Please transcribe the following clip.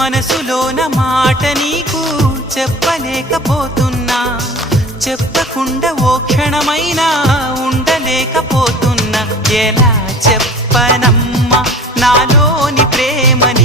మనసులోన మాట నీకు చెప్పలేకపోతున్నా, చెప్పకుండా ఓ క్షణమైనా ఉండలేకపోతున్నా. ఎలా చెప్పనమ్మా నాలోని ప్రేమని